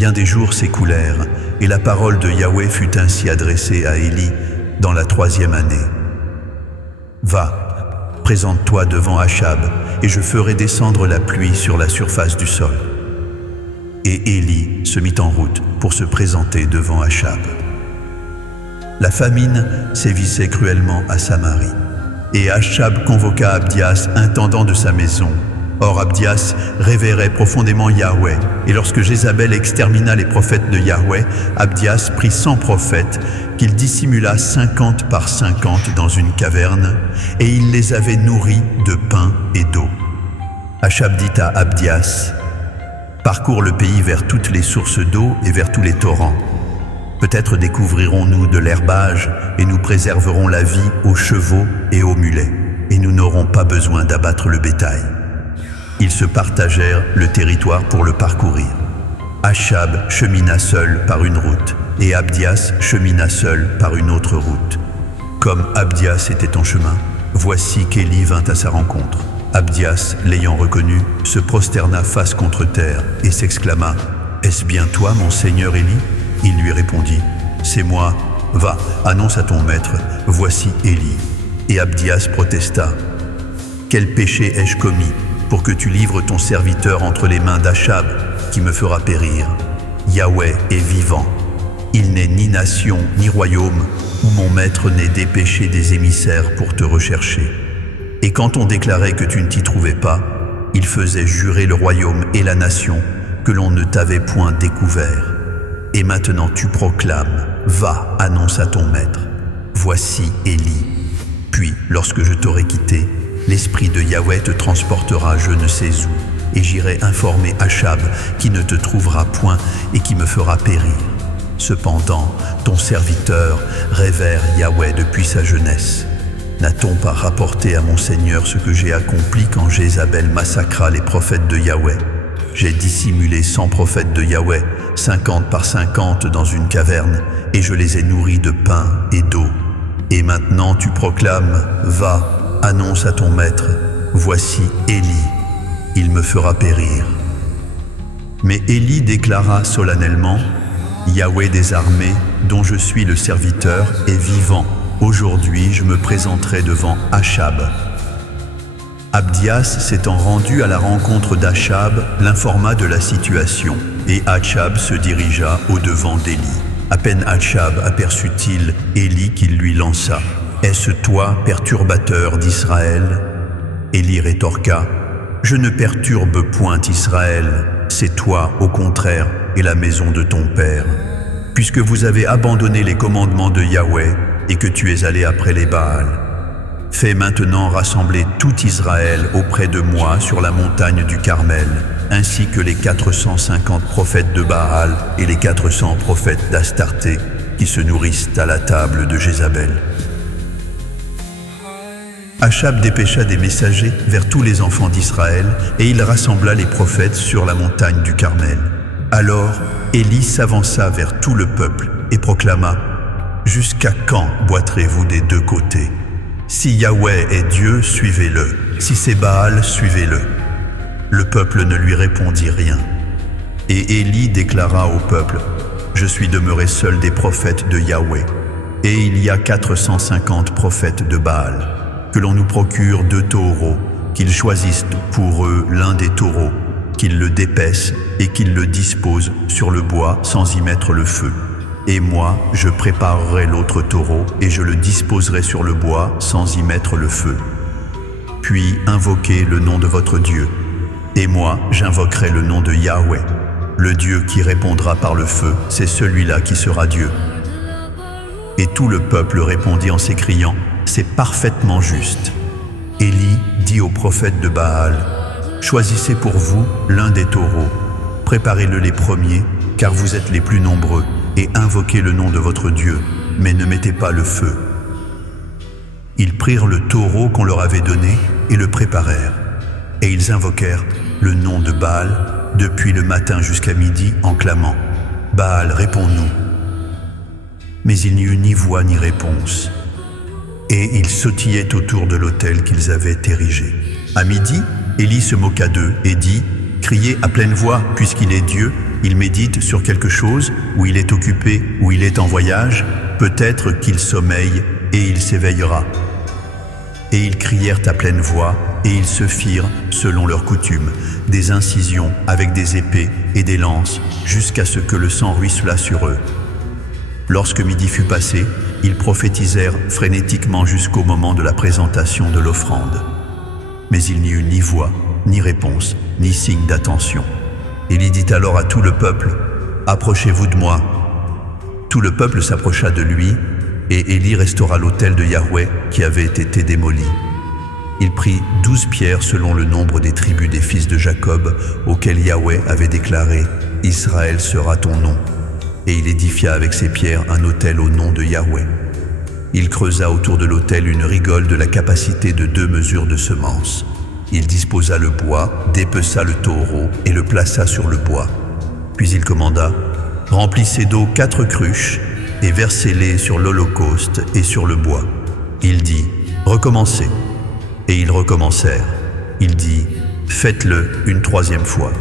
Bien des jours s'écoulèrent, et la parole de Yahweh fut ainsi adressée à Élie dans la 3e année. Va, présente-toi devant Achab, et je ferai descendre la pluie sur la surface du sol. Et Élie se mit en route pour se présenter devant Achab. La famine sévissait cruellement à Samarie, et Achab convoqua Abdias, intendant de sa maison. Or Abdias révérait profondément Yahweh, et lorsque Jézabel extermina les prophètes de Yahweh, Abdias prit 100 prophètes, qu'il dissimula 50 par 50 dans une caverne, et il les avait nourris de pain et d'eau. Achab dit à Abdias, « Parcours le pays vers toutes les sources d'eau et vers tous les torrents. Peut-être découvrirons-nous de l'herbage, et nous préserverons la vie aux chevaux et aux mulets, et nous n'aurons pas besoin d'abattre le bétail. » Ils se partagèrent le territoire pour le parcourir. Achab chemina seul par une route, et Abdias chemina seul par une autre route. Comme Abdias était en chemin, voici qu'Élie vint à sa rencontre. Abdias, l'ayant reconnu, se prosterna face contre terre et s'exclama « Est-ce bien toi, mon seigneur Élie ?» Il lui répondit « C'est moi, va, annonce à ton maître, voici Élie. » Et Abdias protesta « Quel péché ai-je commis pour que tu livres ton serviteur entre les mains d'Achab, qui me fera périr? Yahweh est vivant. Il n'est ni nation ni royaume où mon maître n'ait dépêché des émissaires pour te rechercher. Et quand on déclarait que tu ne t'y trouvais pas, il faisait jurer le royaume et la nation que l'on ne t'avait point découvert. Et maintenant tu proclames, va, annonce à ton maître, voici Élie. Puis, lorsque je t'aurai quitté, l'esprit de Yahweh te transportera je ne sais où, et j'irai informer Achab qui ne te trouvera point et qui me fera périr. Cependant, ton serviteur révère Yahweh depuis sa jeunesse. N'a-t-on pas rapporté à mon Seigneur ce que j'ai accompli quand Jézabel massacra les prophètes de Yahweh? J'ai dissimulé 100 prophètes de Yahweh, 50 par 50 dans une caverne, et je les ai nourris de pain et d'eau. Et maintenant tu proclames, va, annonce à ton maître, voici Élie, il me fera périr. Mais Élie déclara solennellement, Yahweh des armées, dont je suis le serviteur, est vivant. Aujourd'hui, je me présenterai devant Achab. Abdias, s'étant rendu à la rencontre d'Achab, l'informa de la situation, et Achab se dirigea au-devant d'Élie. À peine Achab aperçut-il Élie qu'il lui lança. « Est-ce toi, perturbateur d'Israël » Élie rétorqua, « Je ne perturbe point Israël, c'est toi, au contraire, et la maison de ton père. Puisque vous avez abandonné les commandements de Yahweh et que tu es allé après les Baals. Fais maintenant rassembler tout Israël auprès de moi sur la montagne du Carmel, ainsi que les 450 prophètes de Baal et les 400 prophètes d'Astarté qui se nourrissent à la table de Jézabel. » Achab dépêcha des messagers vers tous les enfants d'Israël et il rassembla les prophètes sur la montagne du Carmel. Alors Élie s'avança vers tout le peuple et proclama « Jusqu'à quand boiterez-vous des deux côtés? Si Yahweh est Dieu, suivez-le. Si c'est Baal, suivez-le. » Le peuple ne lui répondit rien. Et Élie déclara au peuple « Je suis demeuré seul des prophètes de Yahweh, et il y a 450 prophètes de Baal. Que l'on nous procure 2 taureaux, qu'ils choisissent pour eux l'un des taureaux, qu'ils le dépècent et qu'ils le disposent sur le bois sans y mettre le feu. Et moi, je préparerai l'autre taureau et je le disposerai sur le bois sans y mettre le feu. Puis invoquez le nom de votre Dieu. Et moi, j'invoquerai le nom de Yahweh. Le Dieu qui répondra par le feu, c'est celui-là qui sera Dieu. » Et tout le peuple répondit en s'écriant, « C'est parfaitement juste. » Élie dit aux prophètes de Baal, « Choisissez pour vous l'un des taureaux, préparez-le les premiers, car vous êtes les plus nombreux, et invoquez le nom de votre Dieu, mais ne mettez pas le feu. » Ils prirent le taureau qu'on leur avait donné et le préparèrent, et ils invoquèrent le nom de Baal depuis le matin jusqu'à midi en clamant, « Baal, réponds-nous. » Mais il n'y eut ni voix ni réponse. Et ils sautillaient autour de l'autel qu'ils avaient érigé. À midi, Élie se moqua d'eux et dit, « criez à pleine voix, puisqu'il est Dieu, il médite sur quelque chose, ou il est occupé, ou il est en voyage, peut-être qu'il sommeille, et il s'éveillera. Et ils crièrent à pleine voix, et ils se firent, selon leur coutume, des incisions avec des épées et des lances, jusqu'à ce que le sang ruisselât sur eux. Lorsque midi fut passé, ils prophétisèrent frénétiquement jusqu'au moment de la présentation de l'offrande. Mais il n'y eut ni voix, ni réponse, ni signe d'attention. Élie dit alors à tout le peuple, « Approchez-vous de moi. » Tout le peuple s'approcha de lui, et Élie restaura l'autel de Yahweh qui avait été démoli. Il prit 12 pierres selon le nombre des tribus des fils de Jacob, auxquelles Yahweh avait déclaré, « Israël sera ton nom. » Et il édifia avec ces pierres un autel au nom de Yahweh. Il creusa autour de l'autel une rigole de la capacité de 2 mesures de semences. Il disposa le bois, dépeça le taureau et le plaça sur le bois. Puis il commanda, « Remplissez d'eau 4 cruches et versez-les sur l'holocauste et sur le bois. » Il dit, « Recommencez. » Et ils recommencèrent. Il dit, « Faites-le une 3e fois. »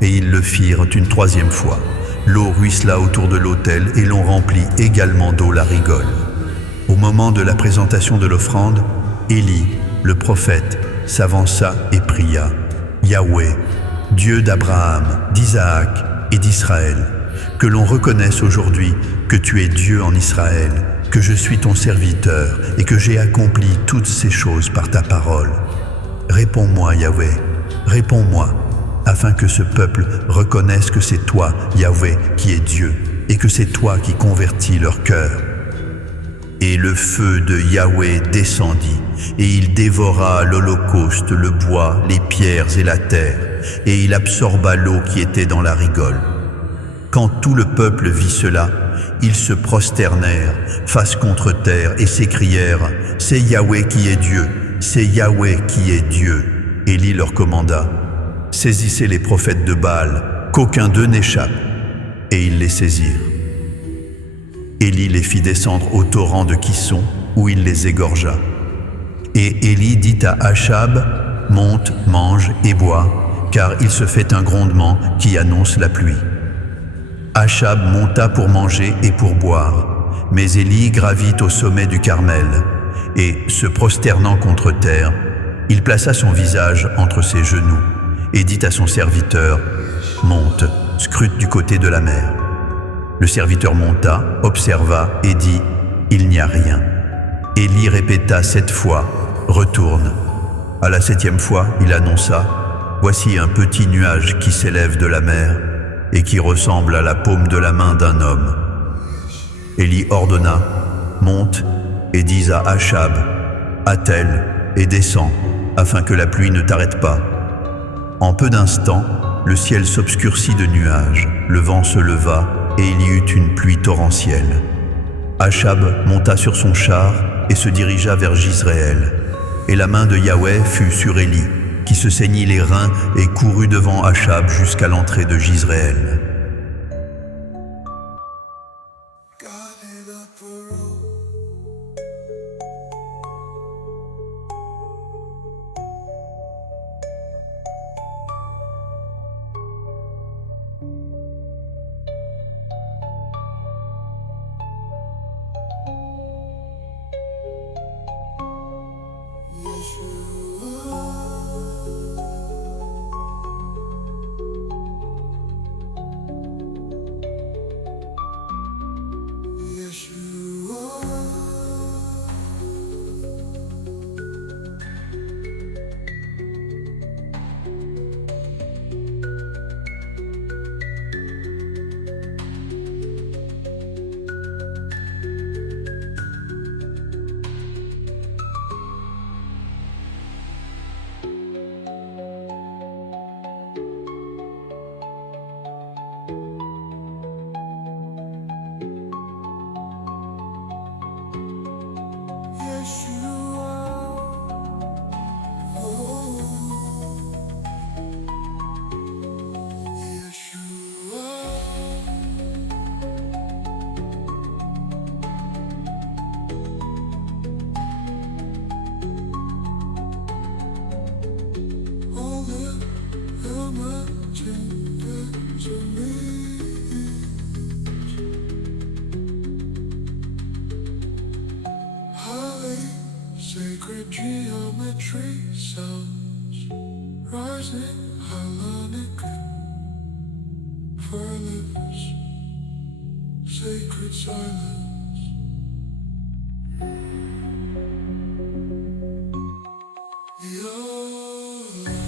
Et ils le firent une 3e fois. L'eau ruissela autour de l'autel et l'on remplit également d'eau la rigole. Au moment de la présentation de l'offrande, Élie, le prophète, s'avança et pria, « Yahweh, Dieu d'Abraham, d'Isaac et d'Israël, que l'on reconnaisse aujourd'hui que tu es Dieu en Israël, que je suis ton serviteur et que j'ai accompli toutes ces choses par ta parole. Réponds-moi, Yahweh, réponds-moi, afin que ce peuple reconnaisse que c'est toi, Yahweh, qui es Dieu, et que c'est toi qui convertis leur cœur. » Et le feu de Yahweh descendit, et il dévora l'holocauste, le bois, les pierres et la terre, et il absorba l'eau qui était dans la rigole. Quand tout le peuple vit cela, ils se prosternèrent, face contre terre, et s'écrièrent, « C'est Yahweh qui est Dieu, c'est Yahweh qui est Dieu. » Élie leur commanda, « Saisissez les prophètes de Baal, qu'aucun d'eux n'échappe. » Et ils les saisirent. Élie les fit descendre au torrent de Kison, où il les égorgea. Et Élie dit à Achab, « Monte, mange et bois, car il se fait un grondement qui annonce la pluie. » Achab monta pour manger et pour boire, mais Élie gravit au sommet du Carmel, et, se prosternant contre terre, il plaça son visage entre ses genoux, et dit à son serviteur, « Monte, scrute du côté de la mer. » Le serviteur monta, observa et dit, « Il n'y a rien. » Élie répéta 7 fois, « Retourne. » À la 7e fois, il annonça, « Voici un petit nuage qui s'élève de la mer et qui ressemble à la paume de la main d'un homme. » Élie ordonna, « Monte et dis à Achab, attelle et descends, afin que la pluie ne t'arrête pas. » En peu d'instants, le ciel s'obscurcit de nuages, le vent se leva, et il y eut une pluie torrentielle. Achab monta sur son char et se dirigea vers Jizréel. Et la main de Yahweh fut sur Élie, qui se saignit les reins et courut devant Achab jusqu'à l'entrée de Jizréel. Over, over. tender to reach. Holly, sacred geometry sounds rising harmonic for lips, sacred silence. Your